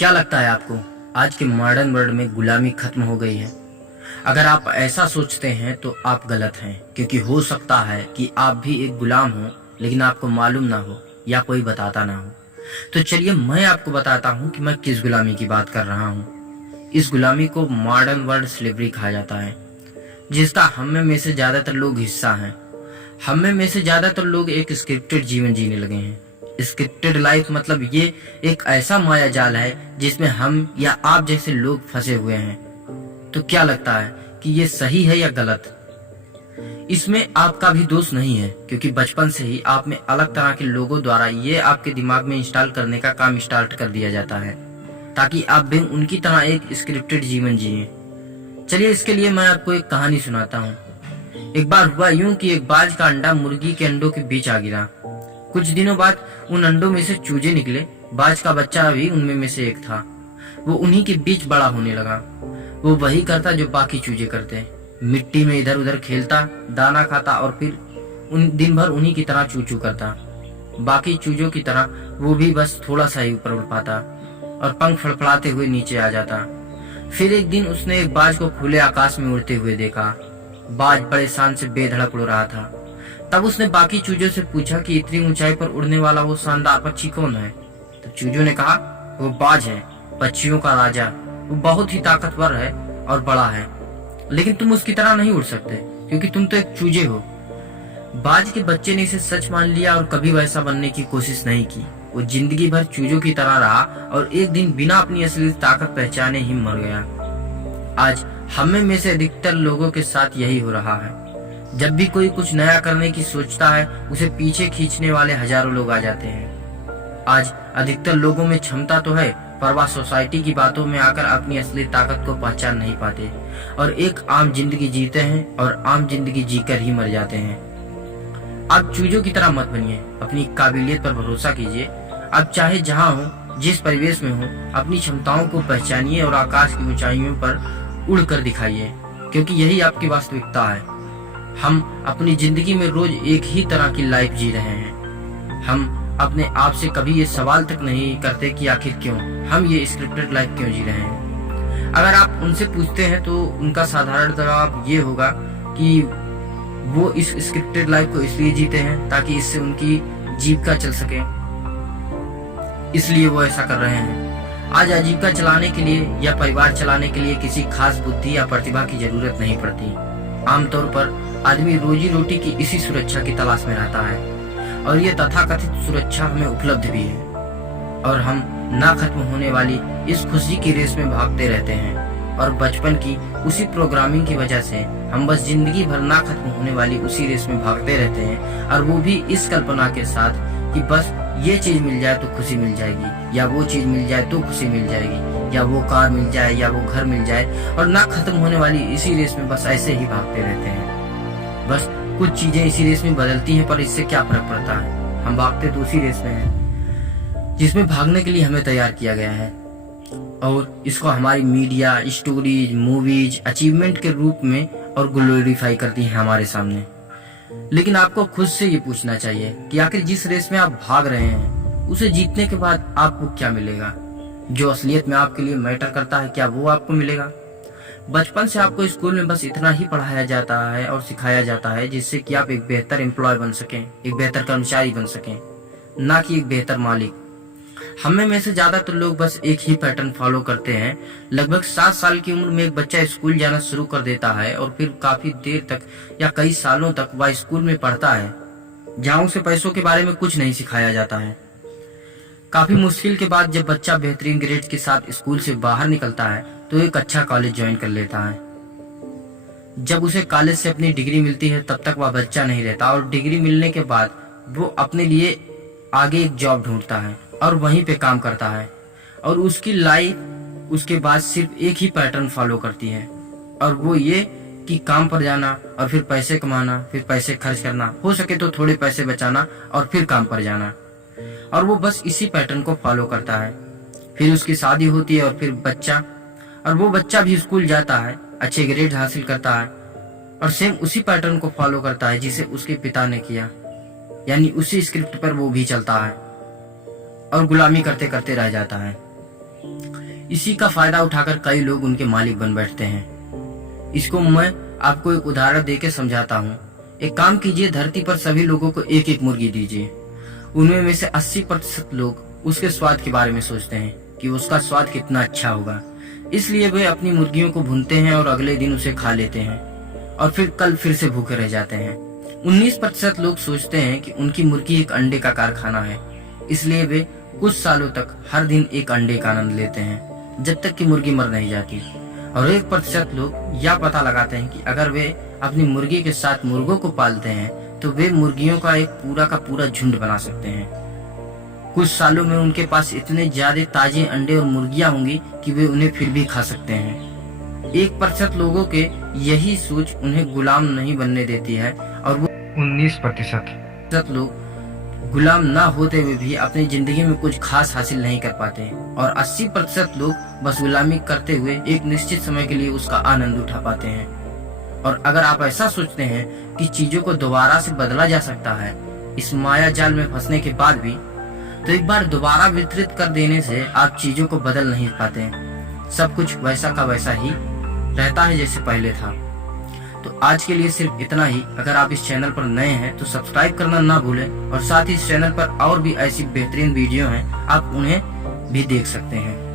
क्या लगता है आपको आज के मॉडर्न वर्ल्ड में गुलामी खत्म हो गई है? अगर आप ऐसा सोचते हैं तो आप गलत हैं, क्योंकि हो सकता है कि आप भी एक गुलाम हो लेकिन आपको मालूम ना हो या कोई बताता ना हो। तो चलिए मैं आपको बताता हूँ कि मैं किस गुलामी की बात कर रहा हूँ। इस गुलामी को मॉडर्न वर्ल्ड स्लेवरी कहा जाता है, जिसका हम में से ज्यादातर लोग हिस्सा हैं। हम में से ज्यादातर लोग एक स्क्रिप्टेड जीवन जीने लगे हैं। स्क्रिप्टेड लाइफ मतलब ये एक ऐसा माया जाल है जिसमें हम या आप जैसे लोग फंसे हुए हैं। तो क्या लगता है कि ये सही है या गलत? इसमें आपका भी दोष नहीं है, क्योंकि बचपन से ही आप में अलग तरह के लोगों द्वारा ये आपके दिमाग में इंस्टॉल करने का काम स्टार्ट कर दिया जाता है, ताकि आप भी उनकी तरह एक स्क्रिप्टेड जीवन जिए। चलिए इसके लिए मैं आपको एक कहानी सुनाता हूँ। एक बार हुआ यूं कि एक बाज का अंडा मुर्गी के अंडों के बीच आ गिरा। कुछ दिनों बाद उन अंडों में से चूजे निकले। बाज का बच्चा भी उनमें में से एक था। वो उन्हीं के बीच बड़ा होने लगा। वो वही करता जो बाकी चूजे करते, मिट्टी में इधर उधर खेलता, दाना खाता और फिर दिन भर उन्हीं की तरह चू चू करता। बाकी चूजों की तरह वो भी बस थोड़ा सा ही ऊपर उड़ पाता और पंख फड़फड़ाते हुए नीचे आ जाता। फिर एक दिन उसने एक बाज को खुले आकाश में उड़ते हुए देखा। बाज बड़े शान से बेधड़क उड़ रहा था। तब उसने बाकी चूजों से पूछा कि इतनी ऊंचाई पर उड़ने वाला वो शानदार पक्षी कौन है? तो चूजों ने कहा, वो बाज है, पक्षियों का राजा। वो बहुत ही ताकतवर है और बड़ा है, लेकिन तुम उसकी तरह नहीं उड़ सकते, क्योंकि तुम तो एक चूजे हो। बाज के बच्चे ने इसे सच मान लिया और कभी वैसा बनने की कोशिश नहीं की। वो जिंदगी भर चूजों की तरह रहा और एक दिन बिना अपनी असली ताकत पहचाने ही मर गया। आज हम में से अधिकतर लोगों के साथ यही हो रहा है। जब भी कोई कुछ नया करने की सोचता है, उसे पीछे खींचने वाले हजारों लोग आ जाते हैं। आज अधिकतर लोगों में क्षमता तो है, पर वह सोसाइटी की बातों में आकर अपनी असली ताकत को पहचान नहीं पाते और एक आम जिंदगी जीते हैं और आम जिंदगी जीकर ही मर जाते हैं। आप चूजों की तरह मत बनिए, अपनी काबिलियत पर भरोसा कीजिए। आप चाहे जहाँ हो, जिस परिवेश में हो, अपनी क्षमताओं को पहचानिए और आकाश की ऊंचाइयों पर उड़कर दिखाइए, क्योंकि यही आपकी वास्तविकता है। हम अपनी जिंदगी में रोज एक ही तरह की लाइफ जी रहे हैं। हम अपने आप से कभी ये सवाल तक नहीं करते कि आखिर क्यों हम ये स्क्रिप्टेड लाइफ क्यों जी रहे हैं। अगर आप उनसे पूछते हैं तो उनका साधारण जवाब ये होगा कि वो इस स्क्रिप्टेड लाइफ को इसलिए जीते हैं ताकि इससे उनकी जीविका चल सके, इसलिए वो ऐसा कर रहे हैं। आज आजीविका चलाने के लिए या परिवार चलाने के लिए किसी खास बुद्धि या प्रतिभा की जरूरत नहीं पड़ती। आमतौर पर आदमी रोजी रोटी की इसी सुरक्षा की तलाश में रहता है और ये तथाकथित सुरक्षा हमें उपलब्ध भी है, और हम ना खत्म होने वाली इस खुशी की रेस में भागते रहते हैं। और बचपन की उसी प्रोग्रामिंग की वजह से हम बस जिंदगी भर ना खत्म होने वाली उसी रेस में भागते रहते हैं, और वो भी इस कल्पना के साथ कि बस ये चीज मिल जाए तो खुशी मिल जाएगी, या वो चीज मिल जाए तो खुशी मिल जाएगी, या वो कार मिल जाए या वो घर मिल जाए, और ना खत्म होने वाली इसी रेस में बस ऐसे ही भागते रहते हैं। बस कुछ चीजें इसी रेस में बदलती हैं, पर इससे क्या फर्क पड़ता है? हम भागते तो उसी रेस में हैं जिसमें भागने के लिए हमें तैयार किया गया है, और इसको हमारी मीडिया, स्टोरीज, मूवीज अचीवमेंट के रूप में और ग्लोरीफाई करती है हमारे सामने। लेकिन आपको खुद से ये पूछना चाहिए कि आखिर जिस रेस में आप भाग रहे हैं, उसे जीतने के बाद आपको क्या मिलेगा? जो असलियत में आपके लिए मैटर करता है, क्या वो आपको मिलेगा? बचपन से आपको स्कूल में बस इतना ही पढ़ाया जाता है और सिखाया जाता है जिससे कि आप एक बेहतर एम्प्लॉय बन सकें, एक बेहतर कर्मचारी बन सकें, ना कि एक बेहतर मालिक। हमें में से ज्यादातर लोग बस एक ही पैटर्न फॉलो करते हैं। लगभग 7 साल की उम्र में एक बच्चा स्कूल जाना शुरू कर देता है और फिर काफी देर तक या कई सालों तक वह स्कूल में पढ़ता है, जहाँ उसे पैसों के बारे में कुछ नहीं सिखाया जाता है। काफी मुश्किल के बाद जब बच्चा बेहतरीन ग्रेड के साथ स्कूल से बाहर निकलता है तो एक अच्छा कॉलेज ज्वाइन कर लेता है। जब उसे कॉलेज से अपनी डिग्री मिलती है तब तक वह बच्चा नहीं रहता, और डिग्री मिलने के बाद वो अपने लिए आगे एक जॉब ढूंढता है और वहीं पे काम करता है, और उसकी लाइफ उसके बाद सिर्फ एक ही पैटर्न फॉलो करती है, और वो ये कि काम पर जाना और फिर पैसे कमाना, फिर पैसे खर्च करना, हो सके तो थोड़े पैसे बचाना और फिर काम पर जाना, और वो बस इसी पैटर्न को फॉलो करता है। फिर उसकी शादी होती है और फिर बच्चा, और वो बच्चा भी स्कूल जाता है, अच्छे ग्रेड हासिल करता है और सेम उसी पैटर्न को फॉलो करता है जिसे उसके पिता ने किया, यानी उसी स्क्रिप्ट पर वो भी चलता है और गुलामी करते करते रह जाता है। इसी का फायदा उठाकर कई लोग उनके मालिक बन बैठते हैं। इसको मैं आपको एक उदाहरण देके समझाता हूँ। एक काम कीजिए, धरती पर सभी लोगों को एक एक मुर्गी दीजिए। उनमें में से 80% लोग उसके स्वाद के बारे में सोचते हैं कि उसका स्वाद कितना अच्छा होगा, इसलिए वे अपनी मुर्गियों को भूनते हैं और अगले दिन उसे खा लेते हैं और फिर कल फिर से भूखे रह जाते हैं। 19% लोग सोचते हैं कि उनकी मुर्गी एक अंडे का कारखाना है, इसलिए वे कुछ सालों तक हर दिन एक अंडे का आनंद लेते हैं जब तक कि मुर्गी मर नहीं जाती। और 1% लोग यह पता लगाते हैं कि अगर वे अपनी मुर्गी के साथ मुर्गों को पालते हैं तो वे मुर्गियों का एक पूरा का पूरा झुंड बना सकते हैं। कुछ सालों में उनके पास इतने ज्यादा ताजे अंडे और मुर्गियां होंगी कि वे उन्हें फिर भी खा सकते हैं। 1% लोगों के यही सोच उन्हें गुलाम नहीं बनने देती है और वो 19% लोग गुलाम ना होते हुए भी अपनी जिंदगी में कुछ खास हासिल नहीं कर पाते और 80% लोग बस गुलामी करते हुए एक निश्चित समय के लिए उसका आनंद उठा पाते हैं। और अगर आप ऐसा सोचते हैं कि चीजों को दोबारा से बदला जा सकता है इस माया जाल में फंसने के बाद भी, तो एक बार दोबारा वितरित कर देने से आप चीजों को बदल नहीं पाते। सब कुछ वैसा का वैसा ही रहता है जैसे पहले था। तो आज के लिए सिर्फ इतना ही। अगर आप इस चैनल पर नए हैं तो सब्सक्राइब करना ना भूलें और साथ ही इस चैनल पर और भी ऐसी बेहतरीन वीडियो हैं, आप उन्हें भी देख सकते हैं।